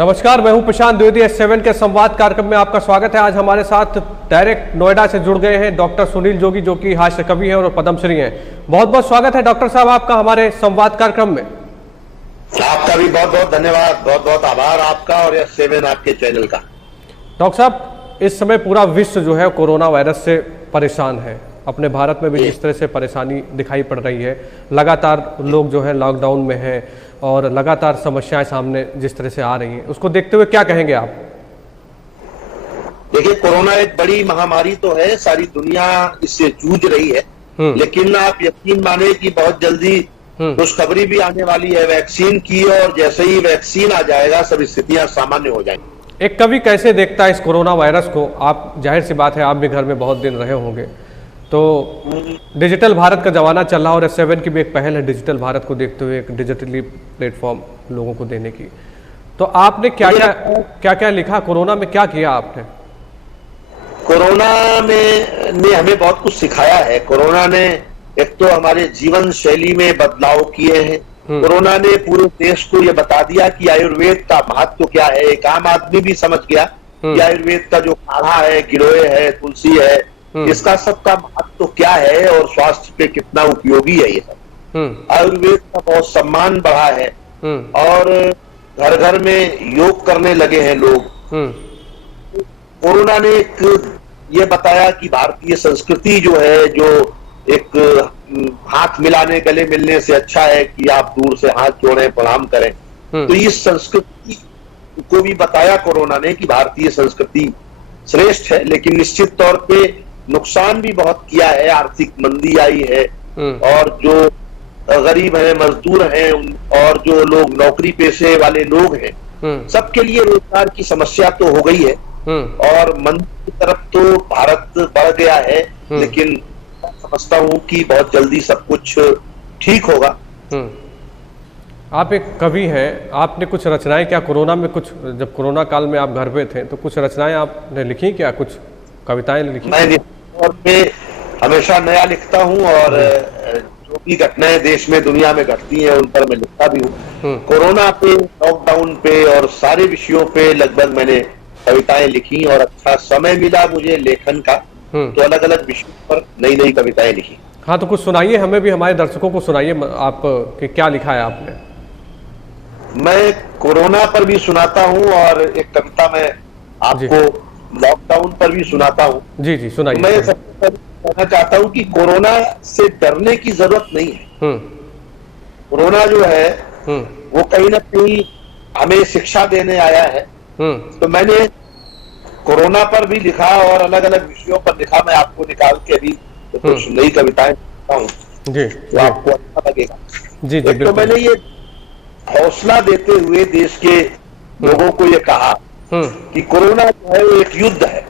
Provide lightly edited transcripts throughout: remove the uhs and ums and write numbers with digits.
नमस्कार, मैं हूं प्रशांत द्विवेदी। S7 के संवाद कार्यक्रम में आपका स्वागत है। आज हमारे साथ डायरेक्ट नोएडा से जुड़ गए हैं डॉक्टर सुनील जोगी, जो कि हास्य कवि हैं और पद्मश्री हैं। बहुत बहुत स्वागत है डॉक्टर साहब आपका हमारे संवाद कार्यक्रम में। आपका भी बहुत बहुत धन्यवाद, बहुत बहुत आभार आपका और S7 आपके चैनल का। डॉक्टर साहब, इस समय पूरा विश्व जो है कोरोना वायरस से परेशान है। अपने भारत में भी जिस तरह से परेशानी दिखाई पड़ रही है, लगातार लोग जो है लॉकडाउन में हैं और लगातार समस्याएं सामने जिस तरह से आ रही हैं, उसको देखते हुए क्या कहेंगे आप? देखिए, कोरोना एक बड़ी महामारी तो है, सारी दुनिया इससे जूझ रही है, लेकिन आप यकीन माने कि बहुत जल्दी खुशखबरी भी आने वाली है वैक्सीन की, और जैसे ही वैक्सीन आ जाएगा सब स्थितियां सामान्य हो जाएंगी। एक कवि कैसे देखता है इस कोरोना वायरस को? आप, जाहिर सी बात है, आप भी घर में बहुत दिन रहे होंगे, तो डिजिटल भारत का जमाना चल रहा है और S7 की भी एक पहल है डिजिटल भारत को देखते हुए एक डिजिटली प्लेटफॉर्म लोगों को देने की। तो आपने क्या क्या लिखा? कोरोना में क्या किया आपने? कोरोना ने हमें बहुत कुछ सिखाया है। कोरोना ने एक तो हमारे जीवन शैली में बदलाव किए हैं। कोरोना ने पूरे देश को यह बता दिया कि आयुर्वेद का महत्व क्या है। एक आम आदमी भी समझ गया कि आयुर्वेद का जो काढ़ा है, गिरोए है, तुलसी है, इसका सबका महत्व क्या है और स्वास्थ्य पे कितना उपयोगी है। ये सब आयुर्वेद का बहुत सम्मान बढ़ा है और घर घर में योग करने लगे हैं लोग। कोरोना ने एक ये बताया कि भारतीय संस्कृति जो है, जो एक हाथ मिलाने, गले मिलने से अच्छा है कि आप दूर से हाथ जोड़ें, प्रणाम करें। तो इस संस्कृति को भी बताया कोरोना ने कि भारतीय संस्कृति श्रेष्ठ है, लेकिन निश्चित तौर पे नुकसान भी बहुत किया है। आर्थिक मंदी आई है और जो गरीब हैं, मजदूर हैं और जो लोग नौकरी पेशे वाले लोग हैं, सबके लिए रोजगार की समस्या तो हो गई है और मंदी की तरफ तो भारत बढ़ गया है। लेकिन मैं समझता हूं कि बहुत जल्दी सब कुछ ठीक होगा। आप एक कवि हैं, आपने कुछ रचनाएं क्या कोरोना में, कुछ जब कोरोना काल में आप घर पे थे तो कुछ रचनाएं आपने लिखी क्या? कुछ कविताएं लिखी? मैं हमेशा नया लिखता हूं और जो भी घटनाएं देश में दुनिया में घटती हैं उन पर मैं लिखता भी हूं। कोरोना पे, लॉकडाउन पे और सारे विषयों पे लगभग मैंने कविताएं लिखी और अच्छा समय मिला मुझे लेखन का, तो अलग अलग विषयों पर नई नई कविताएं लिखी। हाँ, तो कुछ सुनाइए, हमें भी, हमारे दर्शकों को सुनाइए आप कि क्या लिखा है आपने। मैं कोरोना पर भी सुनाता हूं और एक कविता मैं आपको लॉकडाउन पर भी सुनाता हूं। जी जी, सुनाइए। मैं सबसे पहले कहना चाहता हूं कि कोरोना से डरने की जरूरत नहीं है। कोरोना जो है वो कहीं ना कहीं हमें शिक्षा देने आया है। तो मैंने कोरोना पर भी लिखा और अलग अलग विषयों पर लिखा। मैं आपको निकाल के अभी कुछ नई कविताएं लिखता हूँ तो आपको अच्छा लगेगा। जी जी, तो मैंने ये हौसला देते हुए देश के लोगों को ये कहा कि कोरोना जो है वो एक युद्ध है।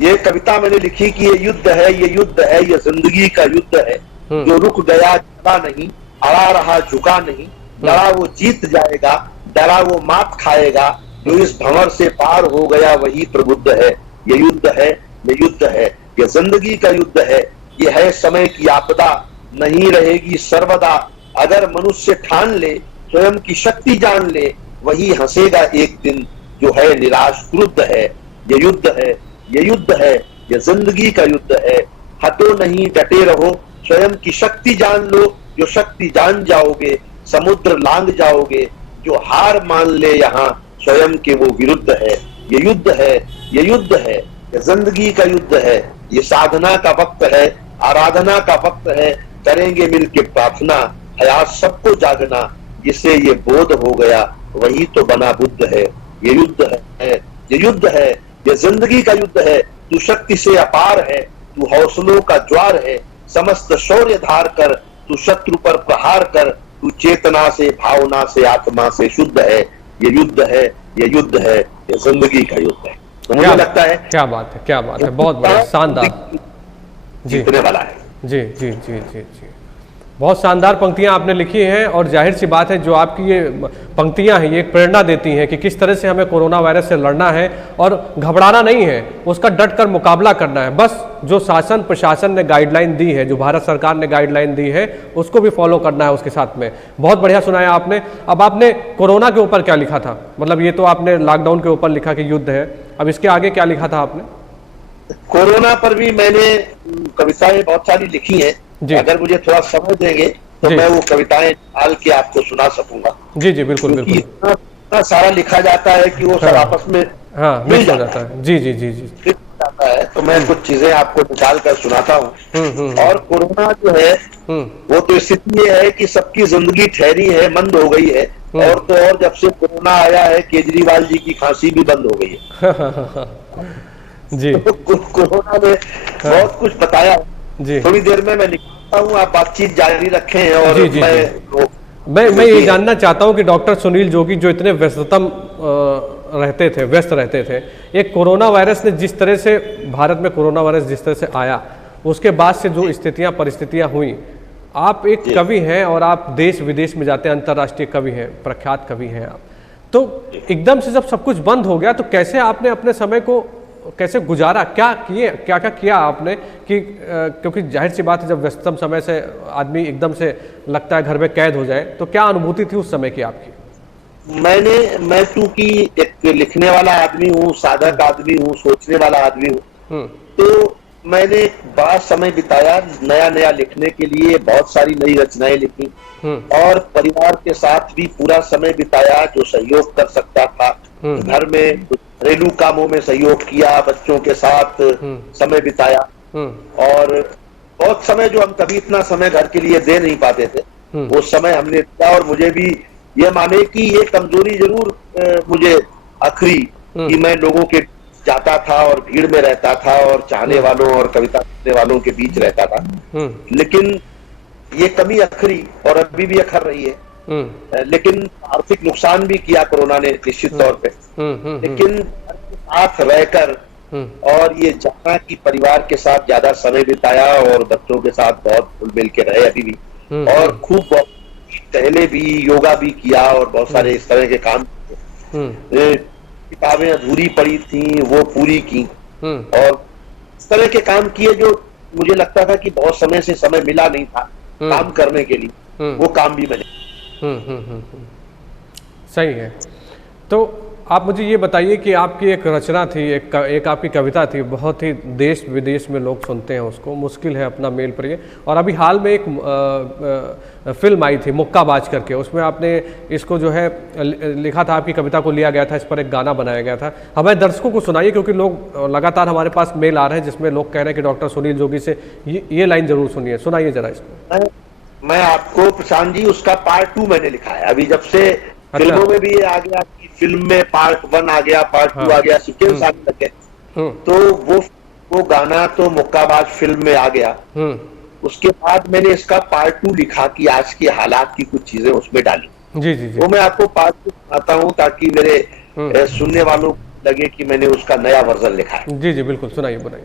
ये कविता मैंने लिखी कि ये युद्ध है, ये युद्ध है, ये जिंदगी का युद्ध है। जो रुक गया झुका नहीं, अड़ा रहा झुका नहीं, लड़ा वो जीत जाएगा, डरा वो मात खाएगा। जो इस भंवर से पार हो गया वही प्रबुद्ध है। ये युद्ध है, ये युद्ध है, ये जिंदगी का युद्ध है। ये है समय की आपदा, नहीं रहेगी सर्वदा। अगर मनुष्य ठान ले, स्वयं की शक्ति जान ले, वही हंसेगा एक दिन जो है निराश क्रुद्ध है। ये युद्ध है, ये युद्ध है, ये जिंदगी का युद्ध है। हटो नहीं, डटे रहो, स्वयं की शक्ति जान लो। जो शक्ति जान जाओगे समुद्र लांग जाओगे। जो हार मान ले यहाँ स्वयं के वो विरुद्ध है। ये युद्ध है, ये युद्ध है, ये जिंदगी का युद्ध है। ये साधना का वक्त है, आराधना का वक्त है। करेंगे मिलके प्रार्थना, है आज सबको जागना। जिसे ये बोध हो गया वही तो बना बुद्ध है। ये युद्ध है, ये युद्ध है, ये जिंदगी का युद्ध है। तू शक्ति से अपार है, तू हौसलों का ज्वार है। समस्त शौर्य धार कर तू शत्रु पर प्रहार कर। तू चेतना से, भावना से, आत्मा से शुद्ध है। ये युद्ध है, ये युद्ध है, ये जिंदगी का युद्ध है। तो मुझे लगता है, क्या बात है, क्या बात है, बहुत बड़ा, शानदार, जीतने वाला है। जी जी जी जी जी। बहुत शानदार पंक्तियां आपने लिखी हैं और जाहिर सी बात है जो आपकी ये पंक्तियां हैं ये एक प्रेरणा देती हैं कि किस तरह से हमें कोरोना वायरस से लड़ना है और घबराना नहीं है, उसका डट कर मुकाबला करना है। बस जो शासन प्रशासन ने गाइडलाइन दी है, जो भारत सरकार ने गाइडलाइन दी है, उसको भी फॉलो करना है उसके साथ में। बहुत बढ़िया सुनाया आपने। अब आपने कोरोना के ऊपर क्या लिखा था? मतलब ये तो आपने लॉकडाउन के ऊपर लिखा कि युद्ध है, अब इसके आगे क्या लिखा था आपने? कोरोना पर भी मैंने कविताएं बहुत सारी लिखी हैं। अगर मुझे थोड़ा समय देंगे तो मैं वो कविताएं डाल के आपको सुना सकूंगा। जी जी बिल्कुल बिल्कुल। इतना सारा लिखा जाता है कि वो सब आपस में मिल जाता है। जी जी जी जी जाता है। तो मैं कुछ चीजें आपको निकाल कर सुनाता हूँ। और कोरोना जो है वो तो स्थिति ये है कि सबकी जिंदगी ठहरी है, मंद हो गई है। और तो और जब से कोरोना आया है केजरीवाल जी की खांसी भी बंद हो गई है। जी तो कोरोना ने बहुत कुछ बताया। जी थोड़ी देर में मैं निकलता हूँ, आप बातचीत जारी रखें। और जी, जी, मैं ये जानना चाहता हूँ कि डॉक्टर सुनील जोगी जो इतने व्यस्त रहते थे, एक कोरोना वायरस ने जिस तरह से भारत में कोरोना वायरस जिस तरह से आया, उसके बाद से जो स्थितियां परिस्थितियां हुई, आप एक कवि हैं और आप देश विदेश में जाते हैं, अंतर्राष्ट्रीय कवि हैं, प्रख्यात कवि हैं आप। तो एकदम से जब सब कुछ बंद हो गया तो कैसे आपने अपने समय को कैसे गुजारा, क्या किया आपने कि क्योंकि जाहिर सी बात है जब व्यस्ततम समय से आदमी एकदम से लगता है घर में कैद हो जाए, तो क्या अनुभूति थी उस समय की आपकी? मैं चूंकि एक लिखने वाला आदमी हूँ, साधक आदमी हूँ, सोचने वाला आदमी हूँ, तो मैंने बड़ा समय बिताया नया नया लिखने के लिए। बहुत सारी नई रचनाएं लिखी और परिवार के साथ भी पूरा समय बिताया। जो सहयोग कर सकता था घर में, घरेलू कामों में सहयोग किया, बच्चों के साथ समय बिताया। और बहुत समय जो हम कभी इतना समय घर के लिए दे नहीं पाते थे, वो समय हमने दिया। और मुझे भी ये माने कि ये कमजोरी जरूर मुझे अखरी कि मैं लोगों के जाता था और भीड़ में रहता था और चाहने वालों और कविता लिखने वालों के बीच रहता था। लेकिन ये कमी अखरी और अभी भी अखर रही है। लेकिन आर्थिक नुकसान भी किया कोरोना ने निश्चित तौर पे। लेकिन साथ रहकर और ये जाना कि परिवार के साथ ज्यादा समय बिताया और बच्चों के साथ बहुत घुल मिल के रहे अभी भी। और खूब टहले भी, योगा भी किया और बहुत सारे इस तरह के काम किए। किताबें अधूरी पड़ी थी वो पूरी की और इस तरह के काम किए जो मुझे लगता था कि बहुत समय से समय मिला नहीं था काम करने के लिए, वो काम भी मैंने। सही है। तो आप मुझे ये बताइए कि आपकी एक रचना थी, एक आपकी कविता थी, बहुत ही देश विदेश में लोग सुनते हैं उसको, मुश्किल है अपना मेल प्रिय। और अभी हाल में एक फिल्म आई थी मुक्काबाज करके, उसमें आपने इसको जो है लिखा था, आपकी कविता को लिया गया था, इस पर एक गाना बनाया गया था। हमें दर्शकों को सुनाइए क्योंकि लोग लगातार हमारे पास मेल आ रहे हैं जिसमें लोग कह रहे हैं कि डॉक्टर सुनील जोगी से ये लाइन जरूर सुनिए, सुनाइए जरा इसको। मैं आपको प्रशांत जी उसका पार्ट 2 मैंने लिखा है। अभी जब से फिल्मों में भी आ गया, फिल्म में पार्ट 1 आ गया, पार्ट 2 आ गया, सीक्वेंस आने लगे, तो वो गाना तो मुक्काबाज फिल्म में आ गया। उसके बाद मैंने इसका पार्ट 2 लिखा कि आज के हालात की कुछ चीजें उसमें डाली। जी जी जी। वो मैं आपको पार्ट 2 सुनाता हूँ ताकि मेरे सुनने वालों को लगे कि मैंने उसका नया वर्जन लिखा है। जी जी बिल्कुल, सुनाइए बनाइए।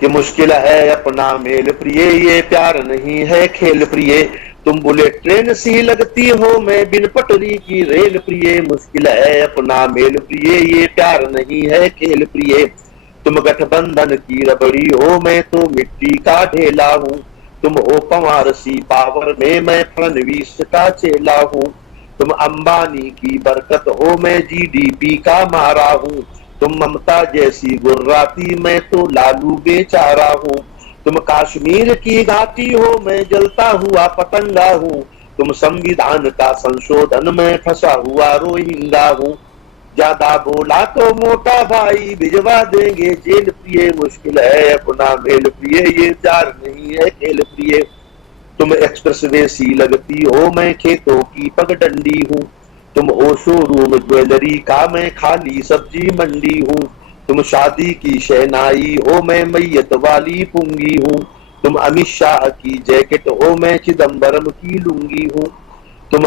कि मुश्किल है अपना मेल प्रिय, ये प्यार नहीं है खेल प्रिय। तुम बुलेट ट्रेन सी लगती हो, मैं बिन पटरी की रेल प्रिय। मुश्किल है अपना मेल प्रिय, ये प्यार नहीं है खेल प्रिय। तुम गठबंधन की रबड़ी हो, मैं तो मिट्टी का ढेला हूँ। तुम हो पवार सी पावर में, मैं फडणवीस का चेला हूँ। तुम अंबानी की बरकत हो, मैं जीडीपी का मारा हूँ। तुम ममता जैसी गुर्राती, मैं तो लालू बेचारा हूँ। तुम कश्मीर की घाटी हो, मैं जलता हुआ पतंगा हूँ। तुम संविधान का संशोधन, मैं फंसा हुआ रोहिंगा हूँ। ज्यादा बोला तो मोटा भाई भिजवा देंगे जेल प्रिय। मुश्किल है अपना मेल प्रिय, ये प्यार नहीं है खेल प्रिय। तुम एक्सप्रेसवे सी लगती हो, मैं खेतों की पगडंडी हूँ। तुम हो शोरूम ज्वेलरी का, मैं खाली सब्जी मंडी हूँ। तुम शादी की शहनाई हो, मैं मैयत वाली पुंगी हूँ। तुम अमित शाह की जैकेट हो, मैं चिदम्बरम की लुंगी हूँ। हम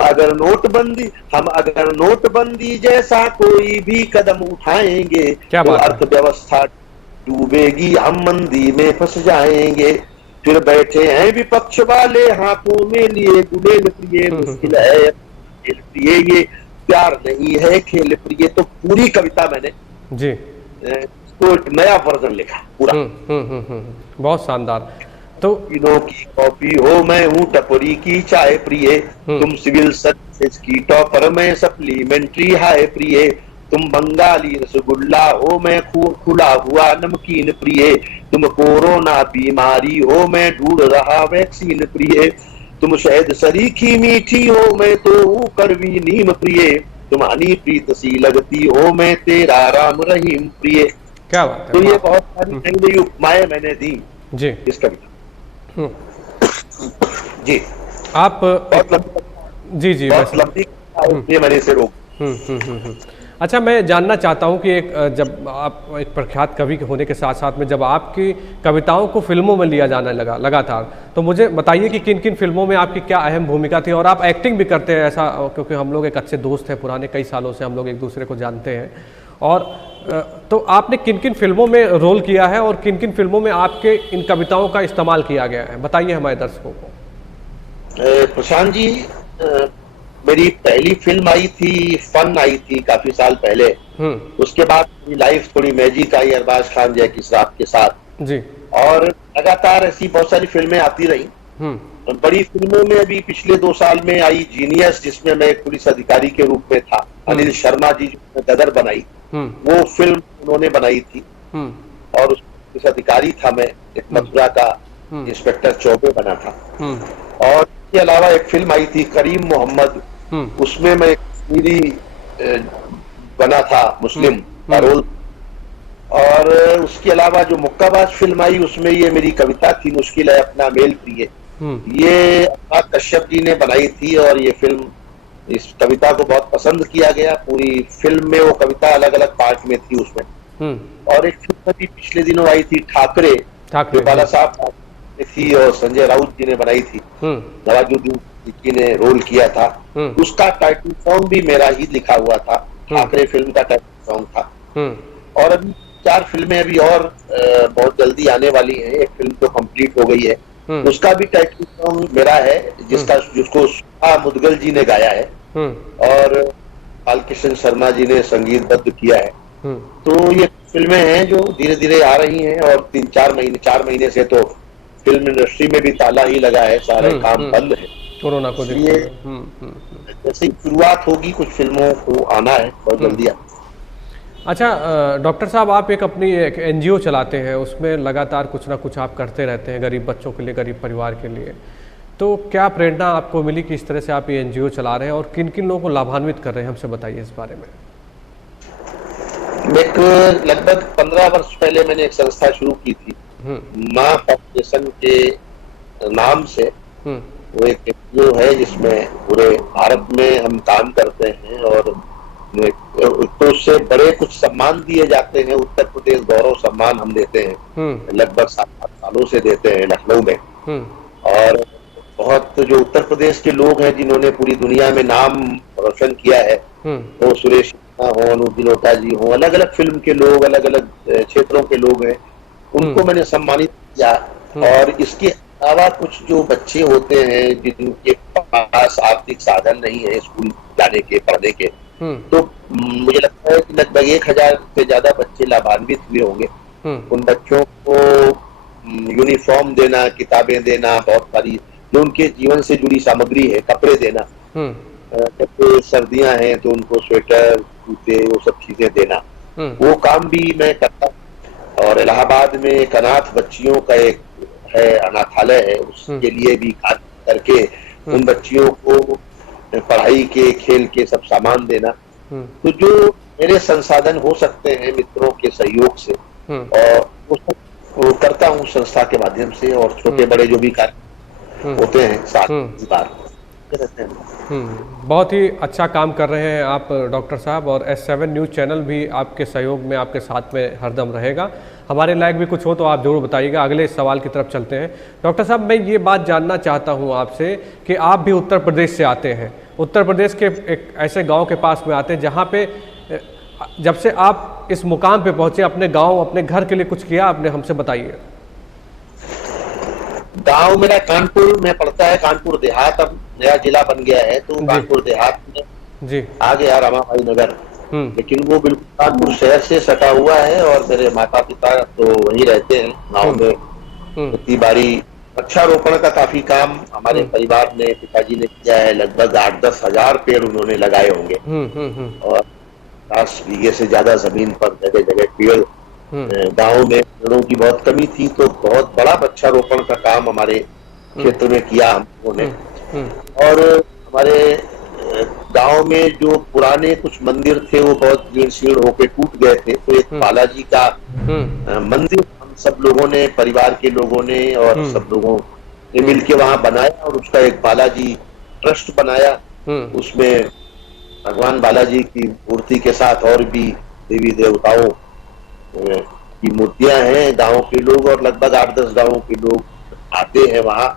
अगर नोटबंदी जैसा कोई भी कदम उठाएंगे तो अर्थव्यवस्था डूबेगी, हम मंदी में फंस जाएंगे। फिर बैठे हैं विपक्ष वाले हाथों में लिए गुलेल प्रिय, मुश्किल है खेल प्रिय, ये प्यार नहीं है खेल प्रिय। तो पूरी कविता मैंने जी इसको एक नया वर्जन लिखा पूरा। बहुत शानदार। तो तीनों की कॉपी हो, मैं हूँ टपरी की चाय प्रिय, तुम सिविल सर्विसेज की टॉपर, मैं सप्लीमेंट्री हाय प्रिय, तुम बंगाली रसगुल्ला हो, मैं खुला हुआ नमकीन प्रिय, तुम कोरोना बीमारी हो, मैं ढूंढ रहा वैक्सीन प्रिय, तुम शहद सरीखी मीठी हो, मैं तो हूँ कड़वी नीम प्रिय, तुम हनी प्रीत सी लगती हो, मैं तेरा राम रहीम प्रिय। क्या बात है। तो ये बहुत सारी नई नई उपमाएं मैंने दी जी इस कविता। जी आप जी जी बहुत लंबी ये मैंने इसे रोक। अच्छा, मैं जानना चाहता हूं कि जब आप एक प्रख्यात कवि होने के साथ साथ में जब आपकी कविताओं को फिल्मों में लिया जाने लगा लगातार, तो मुझे बताइए कि किन किन फिल्मों में आपकी क्या अहम भूमिका थी, और आप एक्टिंग भी करते हैं ऐसा, क्योंकि हम लोग एक अच्छे दोस्त हैं पुराने, कई सालों से हम लोग एक दूसरे को जानते हैं। और तो आपने किन किन फिल्मों में रोल किया है और किन किन फिल्मों में आपके इन कविताओं का इस्तेमाल किया गया है, बताइए हमारे दर्शकों को। प्रशांत जी, मेरी पहली फिल्म आई थी, फन आई थी काफी साल पहले। उसके बाद मेरी लाइफ थोड़ी मैजिक आई अरबाज खान जैकी साहब के साथ जी, और लगातार ऐसी बहुत सारी फिल्में आती रही। बड़ी फिल्मों में अभी पिछले 2 साल में आई जीनियस, जिसमें मैं एक पुलिस अधिकारी के रूप में था। अनिल शर्मा जी जो गदर बनाई, वो फिल्म उन्होंने बनाई थी, और उस पुलिस अधिकारी था मैं, एक मथुरा का इंस्पेक्टर चौबे बना था। और इसके अलावा एक फिल्म आई थी करीम मोहम्मद, उसमें मैं कश्मीरी बना था, मुस्लिम का रोल। और उसके अलावा जो मुक्काबाज फिल्म आई, उसमें ये मेरी कविता थी, मुश्किल है अपना मेल प्रिय, ये अनुराग कश्यप जी ने बनाई थी। और ये फिल्म, इस कविता को बहुत पसंद किया गया। पूरी फिल्म में वो कविता अलग अलग पार्ट में थी उसमें। और एक फिल्म भी पिछले दिनों आई थी ठाकरे, जो बाला साहब थी और संजय राउत जी ने बनाई थी, नवाजुद्दीन सिद्दीकी ने रोल किया था। उसका टाइटल सॉन्ग भी मेरा ही लिखा हुआ था, ठाकरे फिल्म का टाइटल सॉन्ग था। और अभी 4 फिल्में अभी और बहुत जल्दी आने वाली हैं। एक फिल्म तो कंप्लीट हो गई है, उसका भी टाइटल सॉन्ग मेरा है, जिसको सुधा मुदगल जी ने गाया है और बालकृष्ण शर्मा जी ने संगीतबद्ध किया है। तो ये फिल्में हैं जो धीरे धीरे आ रही हैं, और 4 महीने से तो फिल्म इंडस्ट्री में भी ताला ही लगा है, सारे काम बंद है कोरोना को देखते जैसे ही शुरुआत होगी, कुछ फिल्मों को आना है बहुत जल्दी। अच्छा डॉक्टर साहब, आप अपनी एक एनजीओ चलाते हैं, उसमें लगातार कुछ ना कुछ आप करते रहते हैं गरीब बच्चों के लिए, गरीब परिवार के लिए। तो क्या प्रेरणा आपको मिली कि इस तरह से आप ये एनजीओ चला रहे हैं, और किन किन लोगों को लाभान्वित कर रहे हैं, हमसे बताइए इस बारे में। एक लगभग 15 वर्ष पहले मैंने एक संस्था शुरू की थी, माँ फाउंडेशन के नाम से। वो एक एनजीओ है जिसमें पूरे भारत में हम काम करते हैं, और तो उससे बड़े कुछ सम्मान दिए जाते हैं। उत्तर प्रदेश गौरव सम्मान हम देते हैं, लगभग 7-8 सालों से देते हैं लखनऊ में। और बहुत जो उत्तर प्रदेश के लोग हैं जिन्होंने पूरी दुनिया में नाम रोशन किया है, तो सुरेश हो, अनुदिन ओटा जी हो, अलग अलग फिल्म के लोग, अलग अलग क्षेत्रों के लोग हैं, उनको मैंने सम्मानित किया। और इसके अलावा कुछ जो बच्चे होते हैं जिनके पास आर्थिक साधन नहीं है स्कूल जाने के, पढ़ने के, तो मुझे लगता है कि लगभग 1000 से ज्यादा बच्चे लाभान्वित हुए होंगे। उन बच्चों को यूनिफॉर्म देना, किताबें देना, बहुत सारी जो उनके जीवन से जुड़ी सामग्री है, कपड़े देना, जैसे सर्दियां हैं तो उनको स्वेटर, जूते, वो सब चीजें देना, वो काम भी मैं करता। और इलाहाबाद में एक अनाथ बच्चियों का एक है अनाथालय है, उसके लिए भी कार्य करके उन बच्चियों को पढ़ाई के, खेल के सब सामान देना। तो जो मेरे संसाधन हो सकते हैं मित्रों के सहयोग से, और वो करता हूँ संस्था के माध्यम से। और छोटे बड़े जो भी कार्य होते हैं साथ बार रहते हैं। बहुत ही अच्छा काम कर रहे हैं आप डॉक्टर साहब, और S7 न्यूज़ चैनल भी आपके सहयोग में, आपके साथ में हरदम रहेगा। हमारे लायक भी कुछ हो तो आप जरूर बताइएगा। अगले सवाल की तरफ चलते हैं। डॉक्टर साहब, मैं ये बात जानना चाहता हूँ आपसे कि आप भी उत्तर प्रदेश से आते हैं, उत्तर प्रदेश के एक ऐसे गांव के पास में आते हैं जहाँ पे जब से आप इस मुकाम पे पहुँचे, अपने गांव, अपने घर के लिए कुछ किया आपने, हमसे बताइए। गांव मेरा कानपुर में पड़ता है, कानपुर देहात अब नया जिला बन गया है, तो कानपुर देहात में जी आ गया रमाबाई नगर। लेकिन वो बिल्कुल कानपुर शहर से सटा हुआ है, और मेरे माता पिता तो वहीं रहते हैं गाँव में। खेती बाड़ी वृक्षारोपण का काफी काम हमारे परिवार ने, पिताजी ने किया है। लगभग 8-10 हजार पेड़ उन्होंने लगाए होंगे, और 10 बीघे से ज्यादा जमीन पर जगह जगह पेड़। गाँव में पेड़ों की बहुत कमी थी, तो बहुत बड़ा वृक्षारोपण का काम हमारे क्षेत्र में किया हम लोगों ने। और हमारे गांव में जो पुराने कुछ मंदिर थे वो बहुत जीर्ण शीर्ण होकर टूट गए थे, तो एक बालाजी का मंदिर हम सब लोगों ने, परिवार के लोगों ने और सब लोगों ने मिलके वहां बनाया, और उसका एक बालाजी ट्रस्ट बनाया। उसमें भगवान बालाजी की मूर्ति के साथ और भी देवी देवताओं की मूर्तियां हैं। गांव के लोग और लगभग 8-10 गांवों के लोग आते हैं वहां।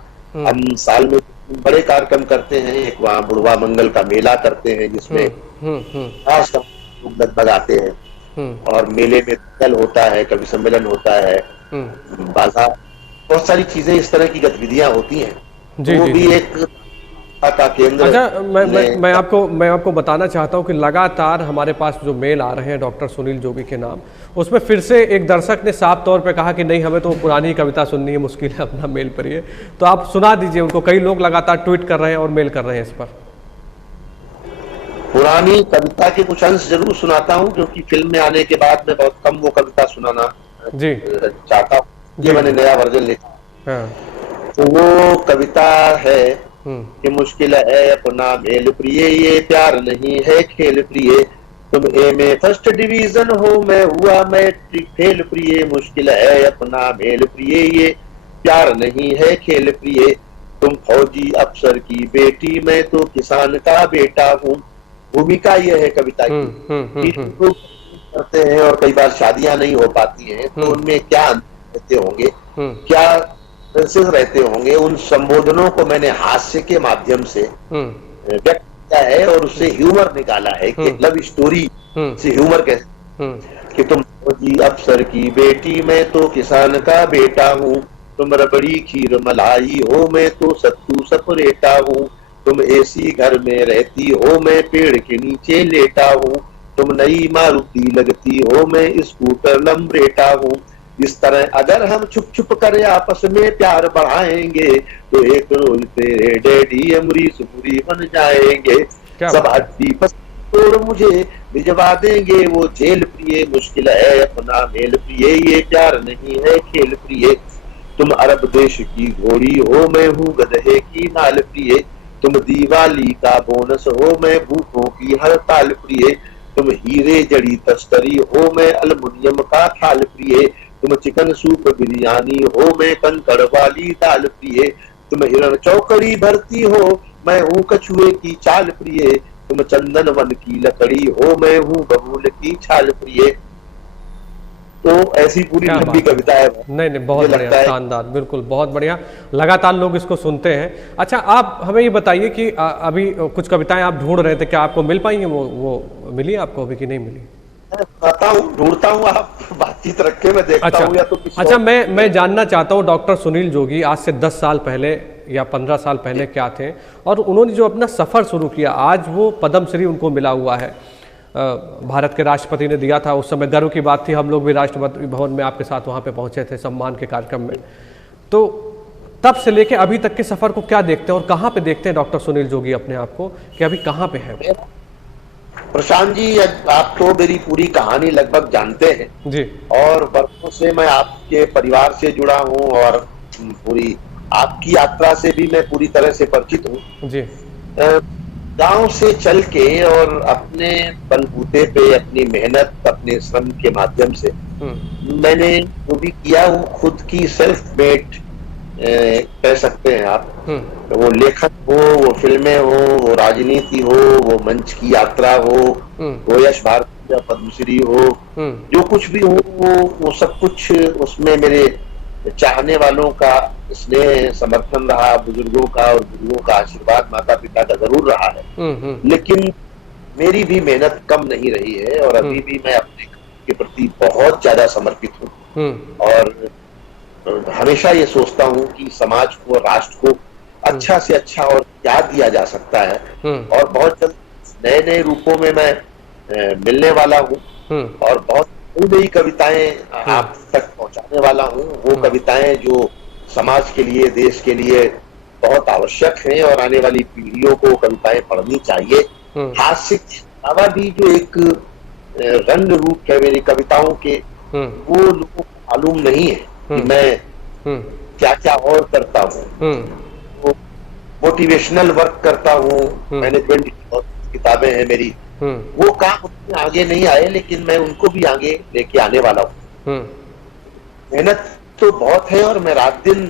हम साल में बड़े कार्यक्रम करते हैं। एक वहाँ बुढ़वा मंगल का मेला करते हैं, जिसमें खास लोग लगभग आते हैं, और मेले में दल होता है, कवि सम्मेलन होता है, बाजार, बहुत सारी चीजें इस तरह की गतिविधियां होती हैं। जी, वो जी, भी जी। एक का केंद्र। अच्छा, मैं आपको बताना चाहता हूं कि लगातार हमारे पास जो मेल आ रहे हैं डॉक्टर सुनील जोगी के नाम, उसमें फिर से एक दर्शक ने साफ तौर पे कहा कि नहीं, हमें तो पुरानी कविता सुननी है, मुश्किल है, अपना मेल पढ़िए। तो आप सुना दीजिए उनको, कई लोग लगातार ट्वीट कर रहे हैं और मेल कर रहे हैं इस पर। पुरानी कविता के कुछ अंश जरूर सुनाता हूँ, क्योंकि फिल्म में आने के बाद मैं बहुत कम वो कविता सुनाना जी चाहता हूँ। ये मैंने नया वर्जन लिखा। तो वो कविता है कि मुश्किल है अपना मेल प्रिय, ये प्यार नहीं है खेल प्रिय। तुम ए में फर्स्ट डिवीजन हो, मैं हुआ मैट्रिक फेल प्रिय। मुश्किल है अपना मेल प्रिय, ये प्यार नहीं है खेल प्रिय। तुम फौजी अफसर की बेटी, मैं तो किसान का बेटा हूँ। भूमिका यह है कविता की, करते हैं और कई बार शादियां नहीं हो पाती हैं, तो उनमें क्या रहते होंगे, क्या मैसेज रहते होंगे, उन संबोधनों को मैंने हास्य के माध्यम से व्यक्त किया है, और उससे ह्यूमर निकाला है कि लव स्टोरी से ह्यूमर कैसे, कि तुम फौजी अफसर की बेटी, मैं तो किसान का बेटा हूँ। तुम रबड़ी खीर मलाई हो, मैं तो सत्तू सपरेटा हूँ। तुम एसी घर में रहती हो, मैं पेड़ के नीचे लेटा हूँ। तुम नई मारुति लगती हो, मैं स्कूटर लंबरेटा हूँ। इस तरह अगर हम छुप छुप कर आपस में प्यार बढ़ाएंगे, तो एक रोज तेरे डैडी अमरीश पुरी बन जाएंगे। सब हड्डी पस तोड़ मुझे भिजवा देंगे वो जेल प्रिय। मुश्किल है अपना मेल प्रिय, ये प्यार नहीं है खेल प्रिय। तुम अरब देश की घोड़ी हो, मैं हूँ गधे की नाल प्रिय। तुम दिवाली का बोनस हो, मैं भूखों की हड़ताल प्रिय। तुम हीरे जड़ी तस्करी हो, मैं अल्मुनियम का थाल प्रिय। तुम चिकन सूप बिरयानी हो, मैं कंकड़ वाली दाल प्रिय। तुम हिरण चौकड़ी भरती हो, मैं हूँ कछुए की चाल प्रिय। तुम चंदन वन की लकड़ी हो, मैं हूँ बबूल की छाल प्रिय। तो ऐसी पूरी लंबी कविता है। नहीं, बहुत बढ़िया, शानदार, बिल्कुल बहुत बढ़िया। लगातार लोग इसको सुनते हैं। अच्छा, आप हमें ये बताइए कि अभी कुछ कविताएं आप ढूंढ रहे थे, क्या आपको मिल पाई हैं? वो मिली आपको अभी कि नहीं मिली? ढूंढता हूँ, आप बातचीत रखे, मैं देखता हूँ। या तो अच्छा, मैं जानना चाहता हूँ डॉक्टर सुनील जोगी आज से 10 साल पहले या 15 साल पहले क्या थे, और उन्होंने जो अपना सफ़र शुरू किया, आज वो पद्मश्री उनको मिला हुआ है, भारत के राष्ट्रपति ने दिया था। उस समय गर्व की बात थी, हम लोग भी राष्ट्रपति भवन में आपके साथ वहाँ पे पहुँचे थे सम्मान के कार्यक्रम में। तो तब से लेके अभी तक के सफ़र को क्या देखते हैं और कहाँ पे देखते हैं डॉक्टर सुनील जोगी अपने आप को, कि अभी कहाँ पे है? प्रशांत जी, आप तो मेरी पूरी कहानी लगभग जानते हैं जी, और वर्षों से मैं आपके परिवार से जुड़ा हूँ, और पूरी आपकी यात्रा से भी मैं पूरी तरह से परिचित हूँ जी। गांव से चल के और अपने बलबूते पे, अपनी मेहनत, अपने श्रम के माध्यम से मैंने जो भी किया वो खुद की सेल्फ मेड कह सकते हैं आप। वो लेखन हो, वो फिल्में हो, वो राजनीति हो, वो मंच की यात्रा हो, वो यश भारती या पद्मश्री हो, जो कुछ भी हो, वो सब कुछ उसमें मेरे चाहने वालों का स्नेह, समर्थन रहा, बुजुर्गों का और गुरुओं का आशीर्वाद, माता पिता का जरूर रहा है। लेकिन मेरी भी मेहनत कम नहीं रही है, और अभी भी मैं अपने के प्रति बहुत ज्यादा समर्पित हूँ। और हमेशा ये सोचता हूँ कि समाज को, राष्ट्र को अच्छा से अच्छा और क्या दिया जा सकता है। और बहुत जल्द नए नए रूपों में मैं मिलने वाला हूँ और बहुत नई कविताएं आप तक पहुंचाने वाला हूँ। वो कविताएं जो समाज के लिए, देश के लिए बहुत आवश्यक हैं और आने वाली पीढ़ियों को कविताएं पढ़नी चाहिए। हास्य के अलावा भी जो एक रंग रूप है मेरी कविताओं के, वो लोगों को मालूम नहीं है कि मैं क्या क्या और करता हूँ। तो मोटिवेशनल वर्क करता हूँ, मैनेजमेंट की बहुत किताबें हैं मेरी। वो काम उतने आगे नहीं आए, लेकिन मैं उनको भी आगे लेके आने वाला हूँ। मेहनत तो बहुत है और मैं रात दिन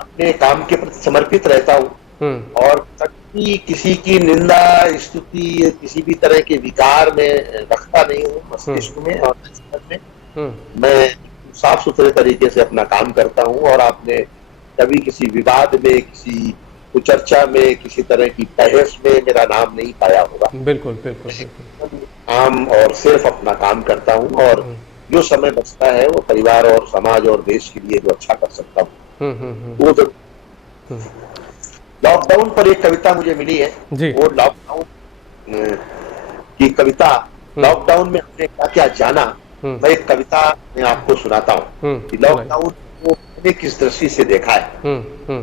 अपने काम के प्रति समर्पित रहता हूँ और कभी किसी की निंदा, स्तुति, किसी भी तरह के विकार में रखता नहीं हूँ मस्तिष्क में और में। मैं साफ सुथरे तरीके से अपना काम करता हूँ और आपने कभी किसी विवाद में, किसी चर्चा में, किसी तरह की बहस में मेरा नाम नहीं पाया होगा। बिल्कुल बिल्कुल बिल्कुल। काम और सिर्फ अपना काम करता हूँ और जो समय बचता है वो परिवार और समाज और देश के लिए जो अच्छा कर सकता हूँ वो जो। लॉकडाउन पर एक कविता मुझे मिली है जी। वो लॉकडाउन की कविता, लॉकडाउन में हमने क्या क्या जाना, मैं एक कविता मैं आपको सुनाता हूँ कि लॉकडाउन को मैंने किस दृष्टि से देखा है।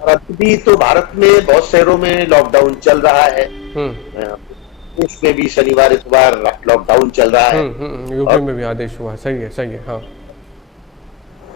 और अभी तो भारत में बहुत शहरों में लॉकडाउन चल रहा है, देश में भी शनिवार इतवार लॉकडाउन चल रहा है, यूपी में भी आदेश हुआ है। सही है, सही है। हाँ,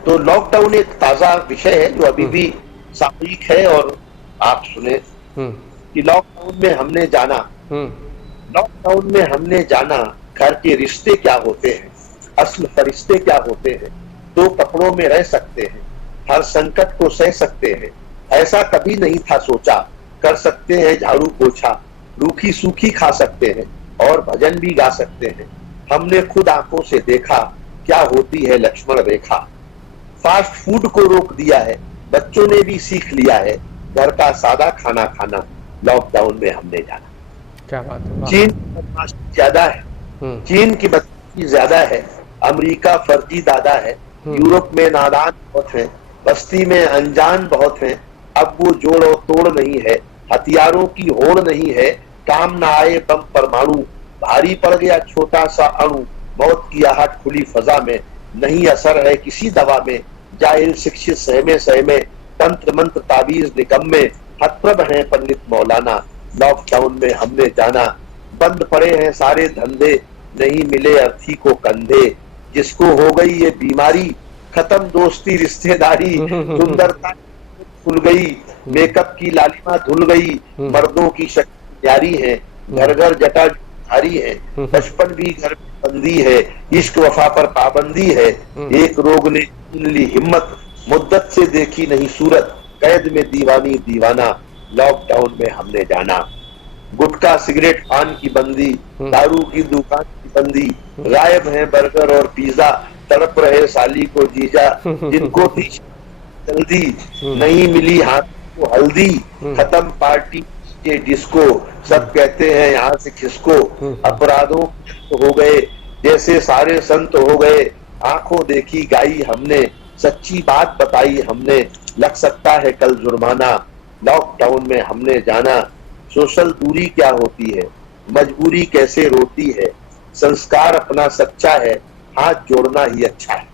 तो लॉकडाउन एक ताजा विषय है जो अभी भी सामयिक है और आप सुने कि लॉकडाउन में हमने जाना, लॉकडाउन में हमने जाना घर के रिश्ते क्या होते हैं, असल फरिश्ते क्या होते हैं, दो कपड़ों में रह सकते हैं, हर संकट को सह सकते हैं, ऐसा कभी नहीं था सोचा, कर सकते हैं झाड़ू पोछा, रूखी सूखी खा सकते हैं और भजन भी गा सकते हैं, हमने खुद आंखों से देखा क्या होती है लक्ष्मण रेखा, फास्ट फूड को रोक दिया है, बच्चों ने भी सीख लिया है, घर का सादा खाना खाना, लॉकडाउन में हमने जाना। क्या बात है। चीन की बदमाशी ज्यादा है, चीन की बदमाशी ज्यादा है, अमेरिका फर्जी दादा है, यूरोप में नादान बहुत है, बस्ती में अनजान बहुत है, अब वो जोड़ और तोड़ नहीं है, हथियारों की होड़ नहीं है, काम न आए बम परमाणु, भारी पड़ गया छोटा सा अणु, मौत की आहट खुली फजा में, नहीं असर है किसी दवा में, जाहिल शिक्षित सहमे सहमे, तंत्र मंत्र ताबीज निकम्मे, हतप्रभ है पंडित मौलाना, लॉकडाउन में हमने जाना, बंद पड़े हैं सारे धंधे, नहीं मिले अर्थी को कंधे, जिसको हो गई ये बीमारी, खत्म दोस्ती रिश्तेदारी, सुंदरता खुल गई, मेकअप की लालिमा धुल गई, मर्दों की शक्ति प्यारी है, घर घर जटा भारी है, बचपन भी घर में बंदी है, इश्क वफा पर पाबंदी है, एक रोग ने छीन ली हिम्मत, मुद्दत से देखी नहीं सूरत, कैद में दीवानी दीवाना, लॉकडाउन में हमने जाना, गुटखा सिगरेट पान की बंदी, दारू की दुकान की बंदी, गायब है बर्गर और पिज्जा, तड़प रहे साली को जीजा, जिनको थी जल्दी नहीं मिली हाथ को हल्दी, खत्म पार्टी के डिस्को, सब कहते हैं यहाँ से खिसको, अपराधों हो गए जैसे सारे संत हो गए, आंखों देखी गाई हमने, सच्ची बात बताई हमने, लग सकता है कल जुर्माना, लॉकडाउन में हमने जाना, सोशल दूरी क्या होती है, मजबूरी कैसे रोती है, संस्कार अपना सच्चा है, हाथ जोड़ना ही अच्छा है,